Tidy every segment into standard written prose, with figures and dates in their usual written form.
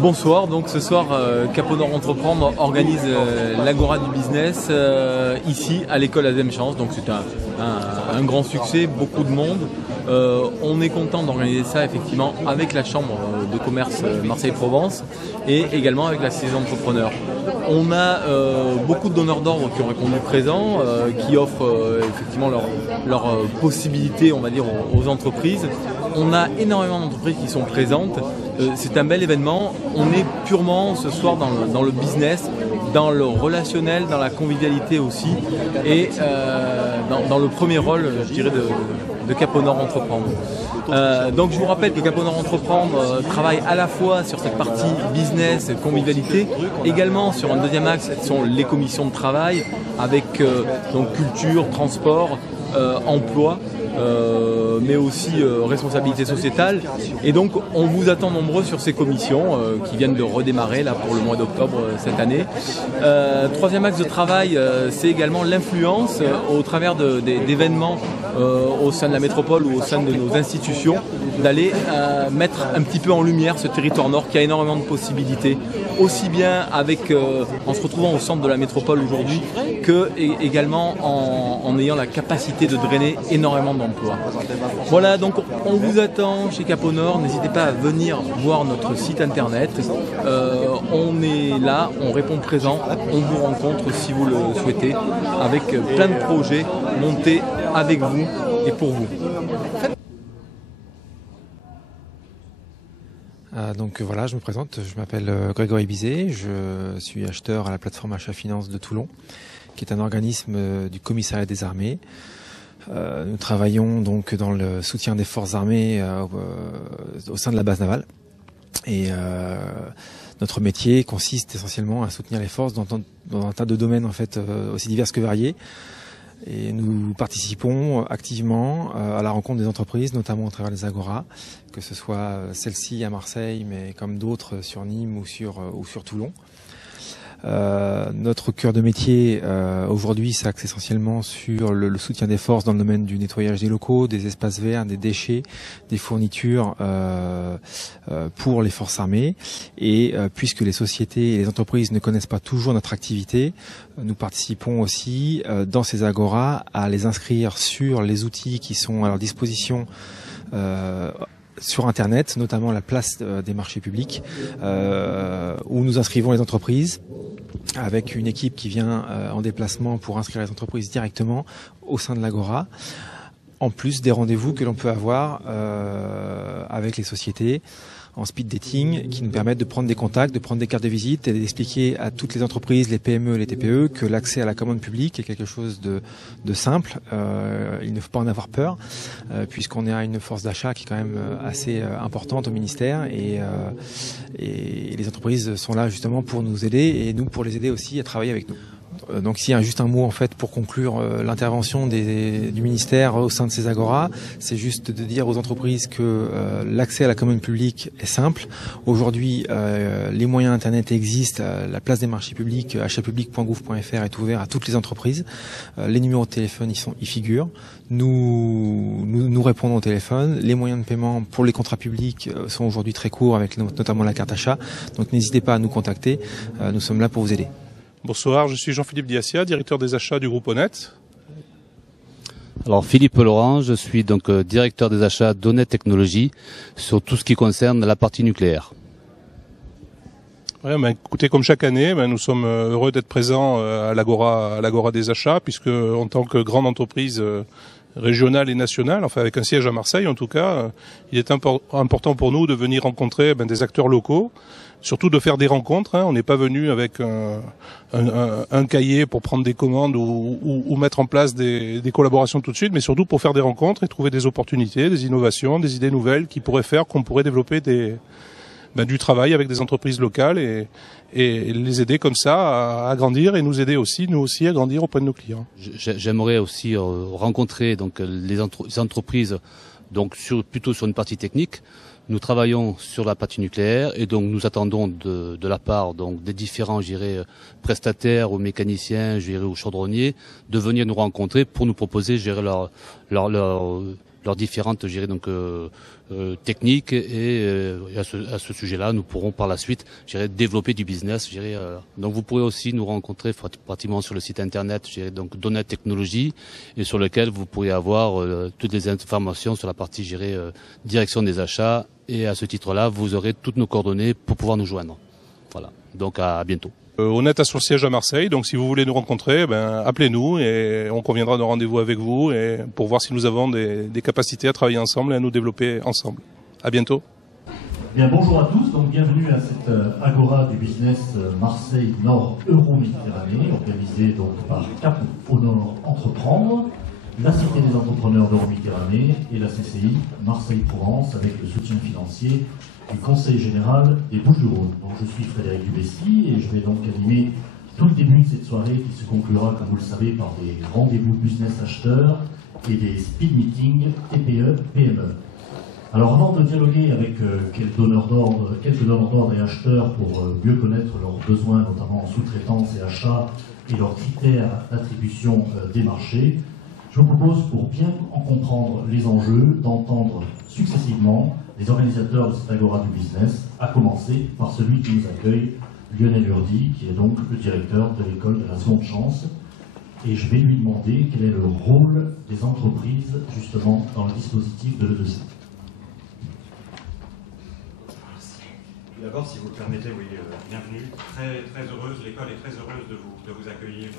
Bonsoir, donc ce soir Cap au Nord Entreprendre organise l'Agora du Business ici à l'école ADM Chance, donc c'est un grand succès, beaucoup de monde. On est content d'organiser ça effectivement avec la Chambre de commerce Marseille-Provence et également avec la Cité d'entrepreneurs. On a beaucoup de donneurs d'ordre qui ont répondu présents, qui offrent effectivement leurs possibilités, on va dire, aux entreprises. On a énormément d'entreprises qui sont présentes. C'est un bel événement. On est purement ce soir dans le business, dans le relationnel, dans la convivialité aussi, et dans le premier rôle, je dirais, de Cap au Nord Entreprendre. Donc je vous rappelle que Cap au Nord Entreprendre travaille à la fois sur cette partie business, convivialité, également sur un deuxième axe, ce sont les commissions de travail, avec donc culture, transport, emploi. Mais aussi responsabilité sociétale, et donc on vous attend nombreux sur ces commissions qui viennent de redémarrer là pour le mois d'octobre cette année. Troisième axe de travail, c'est également l'influence au travers d'événements au sein de la métropole ou au sein de nos institutions, d'aller mettre un petit peu en lumière ce territoire nord qui a énormément de possibilités, aussi bien avec en se retrouvant au centre de la métropole aujourd'hui, que également en ayant la capacité de drainer énormément d'emplois. Voilà, donc on vous attend chez Cap au Nord, n'hésitez pas à venir voir notre site internet. On est là, on répond présent, on vous rencontre si vous le souhaitez, avec plein de projets montés avec vous et pour vous. Donc voilà, je me présente, je m'appelle Grégory Bizet, je suis acheteur à la plateforme Achat Finance de Toulon, qui est un organisme du commissariat des armées. Nous travaillons donc dans le soutien des forces armées au sein de la base navale. Et notre métier consiste essentiellement à soutenir les forces dans un tas de domaines en fait aussi divers que variés. Et nous participons activement à la rencontre des entreprises, notamment à travers les Agoras, que ce soit celle-ci à Marseille, mais comme d'autres sur Nîmes ou sur Toulon. Notre cœur de métier aujourd'hui s'axe essentiellement sur le soutien des forces dans le domaine du nettoyage des locaux, des espaces verts, des déchets, des fournitures pour les forces armées. Et puisque les sociétés et les entreprises ne connaissent pas toujours notre activité, nous participons aussi dans ces agoras à les inscrire sur les outils qui sont à leur disposition sur Internet, notamment la place des marchés publics, où nous inscrivons les entreprises avec une équipe qui vient en déplacement pour inscrire les entreprises directement au sein de l'Agora, en plus des rendez-vous que l'on peut avoir avec les sociétés en speed dating, qui nous permettent de prendre des contacts, de prendre des cartes de visite et d'expliquer à toutes les entreprises, les PME, les TPE, que l'accès à la commande publique est quelque chose de simple. Il ne faut pas en avoir peur, puisqu'on est à une force d'achat qui est quand même assez importante au ministère, et les entreprises sont là justement pour nous aider, et nous pour les aider aussi à travailler avec nous. Donc s'il y a juste un mot en fait pour conclure l'intervention du ministère au sein de ces agoras, c'est juste de dire aux entreprises que l'accès à la commande publique est simple. Aujourd'hui, les moyens internet existent, la place des marchés publics, achatpublic.gouv.fr est ouvert à toutes les entreprises. Les numéros de téléphone y figurent. Nous répondons au téléphone. Les moyens de paiement pour les contrats publics sont aujourd'hui très courts, avec notamment la carte achat. Donc n'hésitez pas à nous contacter. Nous sommes là pour vous aider. Bonsoir, je suis Jean-Philippe Diassia, directeur des achats du groupe Honnête. Alors Philippe Laurent, je suis donc directeur des achats d'Honnête Technologies sur tout ce qui concerne la partie nucléaire. Ouais, écoutez, comme chaque année, nous sommes heureux d'être présents à l'Agora des achats, puisque en tant que grande entreprise régionale et nationale, enfin avec un siège à Marseille en tout cas, il est important pour nous de venir rencontrer des acteurs locaux, surtout de faire des rencontres. On n'est pas venu avec un cahier pour prendre des commandes ou mettre en place des collaborations tout de suite, mais surtout pour faire des rencontres et trouver des opportunités, des innovations, des idées nouvelles qui pourraient faire qu'on pourrait développer du travail avec des entreprises locales et les aider comme ça à grandir, et nous aider aussi, nous aussi, à grandir auprès de nos clients. J'aimerais aussi rencontrer donc les entreprises donc plutôt sur une partie technique. Nous travaillons sur la partie nucléaire, et donc nous attendons de la part donc des différents, prestataires ou mécaniciens, ou chaudronniers, de venir nous rencontrer pour nous proposer, leurs différentes, je dirais, donc techniques, et à ce sujet-là, nous pourrons par la suite, je dirais, développer du business. Je dirais, donc vous pourrez aussi nous rencontrer pratiquement sur le site internet, je dirais, donc Donnet Technologies, et sur lequel vous pourrez avoir toutes les informations sur la partie, je dirais, direction des achats, et à ce titre-là, vous aurez toutes nos coordonnées pour pouvoir nous joindre. Voilà. Donc à bientôt. Honnête a son siège à Marseille, donc si vous voulez nous rencontrer, appelez-nous et on conviendra d'un rendez-vous avec vous et pour voir si nous avons des capacités à travailler ensemble et à nous développer ensemble. À bientôt. Bien, bonjour à tous, donc bienvenue à cette Agora du business Marseille Nord Euro-Méditerranée, organisée donc par Cap au Nord Entreprendre, la Cité des entrepreneurs d'Euro-Méditerranée et la CCI Marseille-Provence avec le soutien financier du Conseil général des Bouches-du-Rhône. Donc je suis Frédéric Dubessy et je vais donc animer tout le début de cette soirée qui se conclura, comme vous le savez, par des rendez-vous business acheteurs et des speed meetings TPE-PME. Alors avant de dialoguer avec quelques donneurs d'ordre et acheteurs pour mieux connaître leurs besoins, notamment en sous-traitance et achat, et leurs critères d'attribution des marchés, je vous propose, pour bien en comprendre les enjeux, d'entendre successivement les organisateurs de cette Agora du business, à commencer par celui qui nous accueille, Lionel Urdi, qui est donc le directeur de l'école de la seconde chance. Et je vais lui demander quel est le rôle des entreprises, justement, dans le dispositif de l'E2C. D'abord, si vous le permettez, oui, bienvenue. Très heureuse, l'école est très heureuse de vous accueillir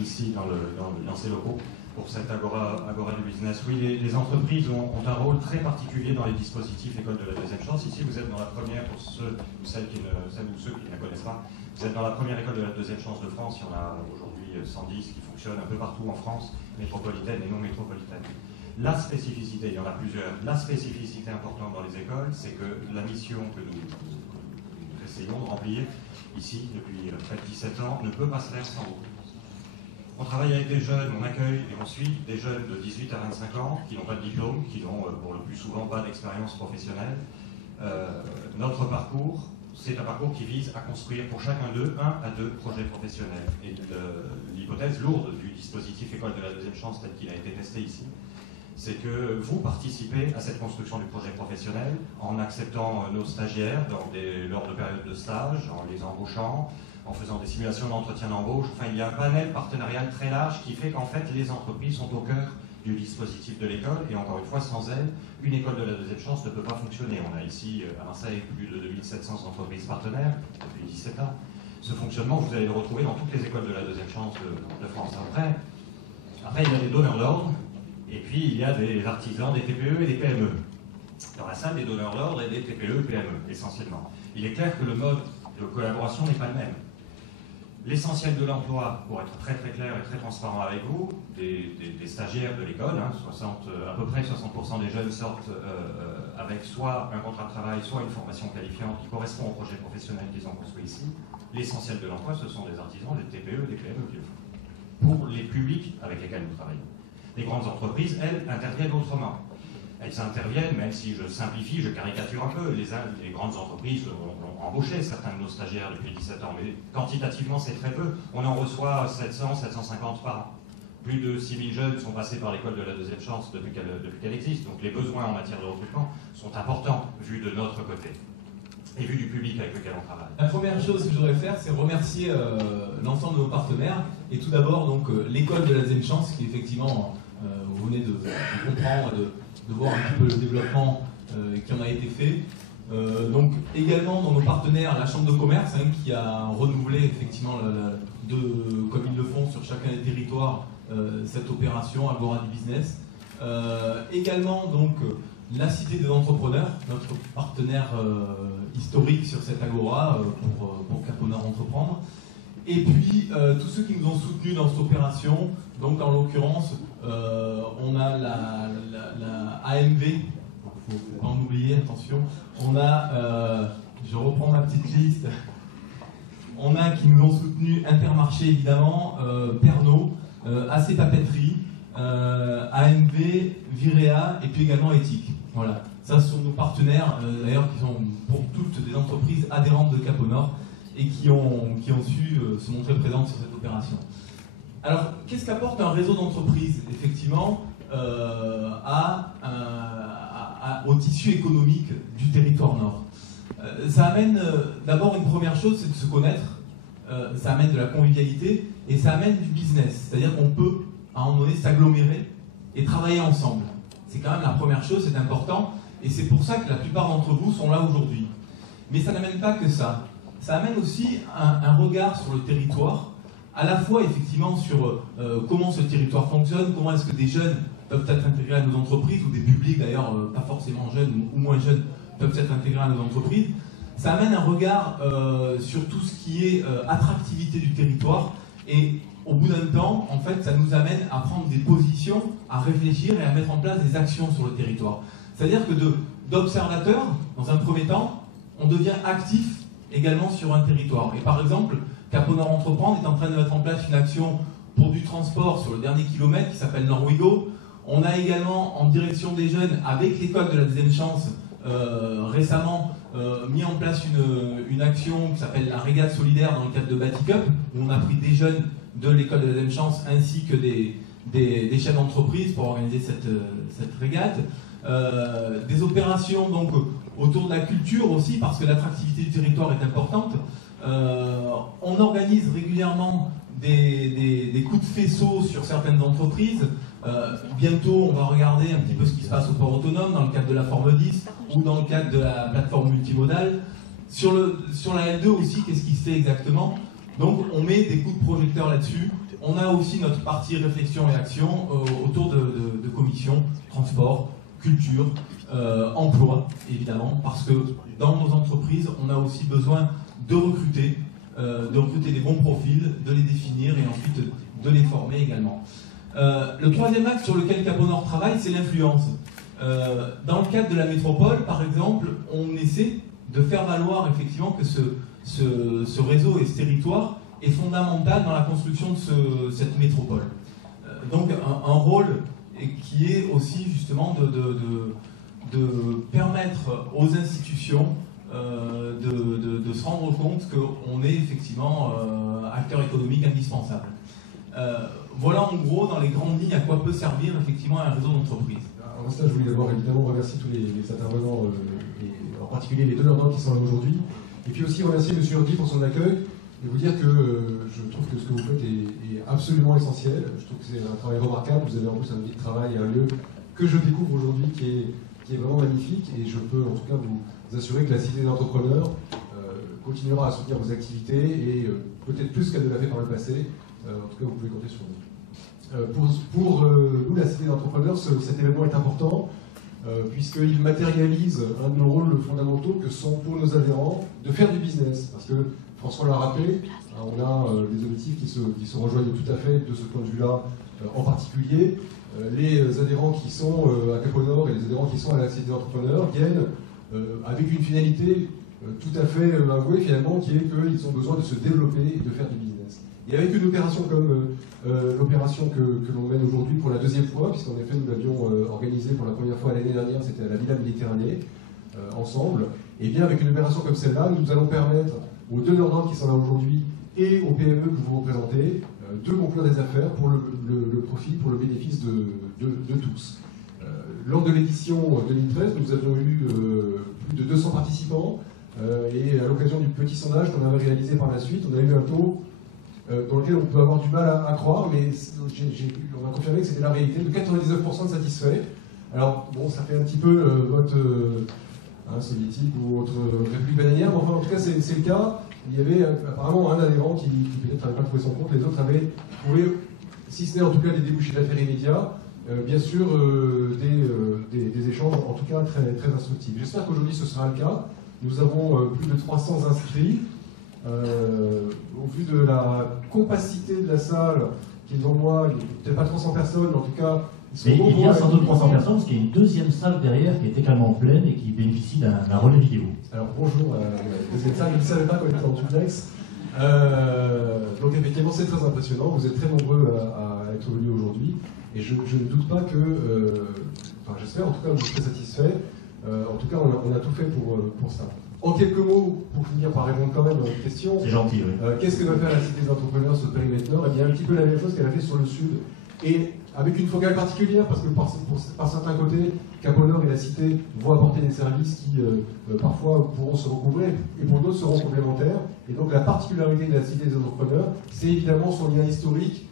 ici dans ces locaux pour cette Agora du business. Oui, les entreprises ont un rôle très particulier dans les dispositifs École de la deuxième chance. Ici, vous êtes dans la première, pour ceux ou ceux qui ne la connaissent pas, vous êtes dans la première école de la deuxième chance de France. Il y en a aujourd'hui 110 qui fonctionnent un peu partout en France, métropolitaine et non métropolitaine. La spécificité, il y en a plusieurs, la spécificité importante dans les écoles, c'est que la mission que nous essayons de remplir ici depuis près de 17 ans ne peut pas se faire sans vous. On travaille avec des jeunes, on accueille et on suit des jeunes de 18 à 25 ans qui n'ont pas de diplôme, qui n'ont pour le plus souvent pas d'expérience professionnelle. Notre parcours, c'est un parcours qui vise à construire pour chacun d'eux 1 à 2 projets professionnels. Et l'hypothèse lourde du dispositif École de la deuxième chance tel qu'il a été testé ici, c'est que vous participez à cette construction du projet professionnel en acceptant nos stagiaires lors de périodes de stage, en les embauchant, en faisant des simulations d'entretien d'embauche. Enfin, il y a un panel partenarial très large qui fait qu'en fait, les entreprises sont au cœur du dispositif de l'école. Et encore une fois, sans elles, une école de la deuxième chance ne peut pas fonctionner. On a ici, à Marseille, plus de 2700 entreprises partenaires depuis 17 ans. Ce fonctionnement, vous allez le retrouver dans toutes les écoles de la deuxième chance de France. Après, il y a des donneurs d'ordre, et puis il y a des artisans, des TPE et des PME. Dans la salle, des donneurs d'ordre et des TPE et PME, essentiellement. Il est clair que le mode de collaboration n'est pas le même. L'essentiel de l'emploi, pour être très clair et très transparent avec vous, des stagiaires de l'école, à peu près 60% des jeunes sortent avec soit un contrat de travail, soit une formation qualifiante qui correspond au projet professionnel qu'ils ont construit ici. L'essentiel de l'emploi, ce sont des artisans, des TPE, des PME qui le font. Pour les publics avec lesquels nous travaillons. Les grandes entreprises, elles, interviennent autrement. Elles interviennent, même si je simplifie, je caricature un peu, les grandes entreprises ont embauché certains de nos stagiaires depuis 17 ans, mais quantitativement c'est très peu. On en reçoit 700, 750 par an. Plus de 6000 jeunes sont passés par l'école de la deuxième chance depuis qu'elle existe, donc les besoins en matière de recrutement sont importants, vu de notre côté, et vu du public avec lequel on travaille. La première chose que je voudrais faire, c'est remercier l'ensemble de nos partenaires, et tout d'abord donc l'école de la deuxième chance, qui effectivement, vous venez de comprendre, de voir un petit peu le développement qui en a été fait. Donc également dans nos partenaires, la Chambre de commerce qui a renouvelé effectivement, comme ils le font sur chacun des territoires, cette opération Agora du business. Également donc la Cité des entrepreneurs, notre partenaire historique sur cette Agora pour Cap au Nord Entreprendre. Et puis tous ceux qui nous ont soutenus dans cette opération, donc en l'occurrence on a la AMV, il ne faut pas en oublier, attention, on a, je reprends ma petite liste, on a qui nous ont soutenus Intermarché évidemment, Pernod, AC Papeterie, AMV, Virea et puis également Ethique. Voilà, ça ce sont nos partenaires d'ailleurs qui sont pour toutes des entreprises adhérentes de Cap au Nord et qui ont su se montrer présentes sur cette opération. Alors, qu'est-ce qu'apporte un réseau d'entreprises? Effectivement, au tissu économique du territoire nord. Ça amène d'abord une première chose, c'est de se connaître, ça amène de la convivialité et ça amène du business, c'est-à-dire qu'on peut à un moment donné s'agglomérer et travailler ensemble. C'est quand même la première chose, c'est important et c'est pour ça que la plupart d'entre vous sont là aujourd'hui. Mais ça n'amène pas que ça, ça amène aussi un regard sur le territoire, à la fois effectivement sur comment ce territoire fonctionne, comment est-ce que des jeunes peuvent être intégrés à nos entreprises, ou des publics d'ailleurs pas forcément jeunes ou moins jeunes peuvent être intégrés à nos entreprises. Ça amène un regard sur tout ce qui est attractivité du territoire et au bout d'un temps, en fait, ça nous amène à prendre des positions, à réfléchir et à mettre en place des actions sur le territoire. C'est-à-dire que d'observateur, dans un premier temps, on devient actif également sur un territoire. Et par exemple, Caponor Entreprendre est en train de mettre en place une action pour du transport sur le dernier kilomètre qui s'appelle Norwigo. On a également en direction des jeunes, avec l'école de la deuxième chance, récemment mis en place une action qui s'appelle la régate solidaire dans le cadre de Baticup, où on a pris des jeunes de l'école de la deuxième chance ainsi que des chefs d'entreprise pour organiser cette régate. Des opérations donc autour de la culture aussi, parce que l'attractivité du territoire est importante. On organise régulièrement des coups de faisceau sur certaines entreprises. Bientôt, on va regarder un petit peu ce qui se passe au port autonome dans le cadre de la Forme 10 ou dans le cadre de la plateforme multimodale. Sur la L2 aussi, qu'est-ce qui se fait exactement? Donc, on met des coups de projecteur là-dessus. On a aussi notre partie réflexion et action autour de commissions, transport, culture, emploi, évidemment, parce que dans nos entreprises, on a aussi besoin de recruter des bons profils, de les définir et ensuite de les former également. Le troisième axe sur lequel Caponor travaille, c'est l'influence. Dans le cadre de la métropole, par exemple, on essaie de faire valoir effectivement que ce réseau et ce territoire est fondamental dans la construction de cette métropole. Donc un rôle qui est aussi justement de permettre aux institutions de se rendre compte qu'on est effectivement acteur économique indispensable. Voilà en gros dans les grandes lignes à quoi peut servir effectivement un réseau d'entreprises. Alors ça, je voulais d'abord évidemment remercier tous les intervenants, et en particulier les donneurs d'ordre qui sont là aujourd'hui, et puis aussi remercier M. Urdi pour son accueil, et vous dire que je trouve que ce que vous faites est absolument essentiel. Je trouve que c'est un travail remarquable. Vous avez en plus un outil de travail, un lieu que je découvre aujourd'hui qui est vraiment magnifique, et je peux en tout cas vous assurer que la Cité des entrepreneurs continuera à soutenir vos activités, et peut-être plus qu'elle ne l'a fait par le passé. En tout cas, vous pouvez compter sur nous. Pour nous, la Cité des entrepreneurs, cet événement est important puisqu'il matérialise un de nos rôles fondamentaux que sont pour nos adhérents de faire du business. Parce que François l'a rappelé, on a des objectifs qui se rejoignent tout à fait de ce point de vue-là en particulier. Les adhérents qui sont à Caponor et les adhérents qui sont à la Cité des entrepreneurs viennent avec une finalité tout à fait avouée finalement, qui est qu'ils ont besoin de se développer et de faire du business. Et avec une opération comme l'opération que l'on mène aujourd'hui pour la deuxième fois, puisqu'en effet nous l'avions organisée pour la première fois l'année dernière, c'était à la Villa Méditerranée, ensemble, et bien avec une opération comme celle-là, nous allons permettre aux donneurs d'ordre qui sont là aujourd'hui et aux PME que vous représentez de conclure des affaires pour le profit, pour le bénéfice de tous. Lors de l'édition 2013, nous avions eu plus de 200 participants, et à l'occasion du petit sondage qu'on avait réalisé par la suite, on a eu un taux dans lequel on peut avoir du mal à croire, mais on a confirmé que c'était la réalité, de 99% de satisfaits. Alors, bon, ça fait un petit peu vote soviétique ou autre république bananière, mais enfin, en tout cas, c'est le cas. Il y avait apparemment un adhérent qui peut-être n'avait pas trouvé son compte, les autres avaient trouvé, si ce n'est en tout cas des débouchés d'affaires immédiats, bien sûr des échanges en tout cas très, très instructifs. J'espère qu'aujourd'hui ce sera le cas. Nous avons plus de 300 inscrits. Au vu de la compacité de la salle, qui est devant moi, il n'y a peut-être pas 300 personnes, mais en tout cas, mais il y a sans doute 300 personnes, parce qu'il y a une deuxième salle derrière qui est également pleine et qui bénéficie d'un relais vidéo. Alors bonjour, deuxième salle, je ne savais pas qu'on était en duplex. Donc effectivement, c'est très impressionnant, vous êtes très nombreux à être venus aujourd'hui, et je ne doute pas que, enfin j'espère en tout cas que vous serez satisfaits. En tout cas, on a tout fait pour ça. En quelques mots, pour finir par répondre quand même à votre question, c'est gentil, oui. Qu'est-ce que va faire la Cité des entrepreneurs sur le périmètre nord? Eh bien, un petit peu la même chose qu'elle a fait sur le sud. et avec une focale particulière, parce que par certains côtés, Cap au Nord et la Cité vont apporter des services qui parfois pourront se recouvrer et pour d'autres seront complémentaires. Et donc la particularité de la Cité des entrepreneurs, c'est évidemment son lien historique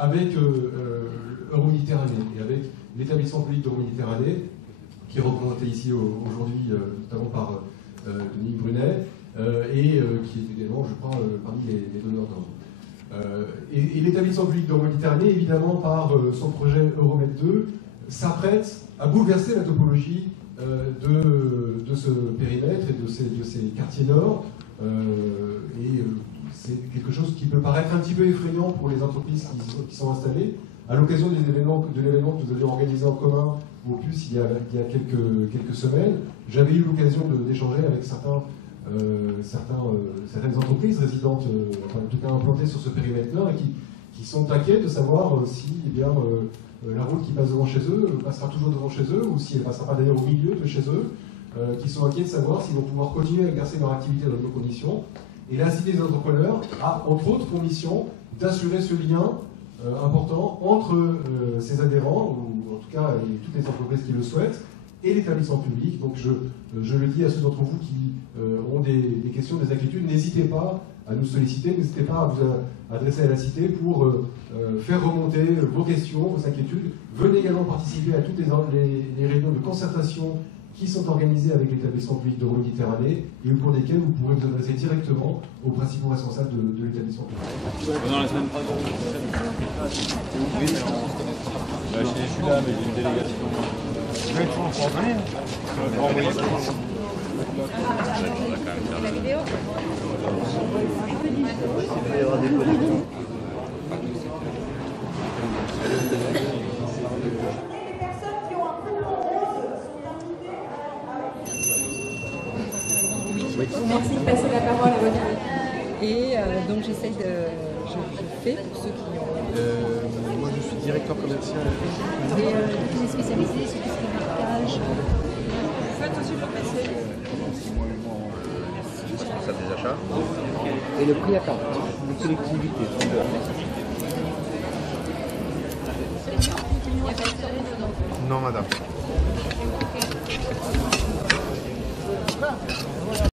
avec Euroméditerranée et avec l'établissement public d'Euroméditerranée, qui est représenté ici aujourd'hui notamment par Denis Brunet, et qui est également, je crois, parmi les donneurs d'ordre. Et l'établissement public d'Euroméditerranée, évidemment, par son projet Euromed 2, s'apprête à bouleverser la topologie de ce périmètre et de ces quartiers nord. C'est quelque chose qui peut paraître un petit peu effrayant pour les entreprises qui sont installées. À l'occasion de l'événement que nous avions organisé en commun au PUS il y a quelques semaines, j'avais eu l'occasion d'échanger avec certaines entreprises résidentes, en tout cas implantées sur ce périmètre nord, et qui sont inquiets de savoir si la route qui passe devant chez eux passera toujours devant chez eux, ou si elle ne passera pas d'ailleurs au milieu de chez eux, qui sont inquiets de savoir s'ils vont pouvoir continuer à exercer leur activité dans de bonnes conditions. Et la Cité des entrepreneurs a, entre autres, pour mission d'assurer ce lien important entre ses adhérents, ou en tout cas toutes les entreprises qui le souhaitent, et l'établissement public. Donc je le dis à ceux d'entre vous qui ont des questions, des inquiétudes, n'hésitez pas à nous solliciter, n'hésitez pas à vous adresser à la Cité pour faire remonter vos questions, vos inquiétudes. Venez également participer à toutes les réunions de concertation qui sont organisées avec l'établissement public d'Euroméditerranée et au cours desquelles vous pourrez vous adresser directement aux principaux responsables de l'établissement public. Pendant la semaine prochaine, je suis là, mais j'ai une délégation. La vidéo. Il y aura des positions. Les personnes qui ont un coupon rose sont invitées à... Merci de passer la parole à votre ami. Et donc j'essaye de... Je fais pour ceux qui ont... moi je suis directeur commercial. Et qui est spécialisé sur tout ce qui est marquage. Vous faites aussi le PC. Responsable des achats. Et le prix à carte, une collectivité. Non madame.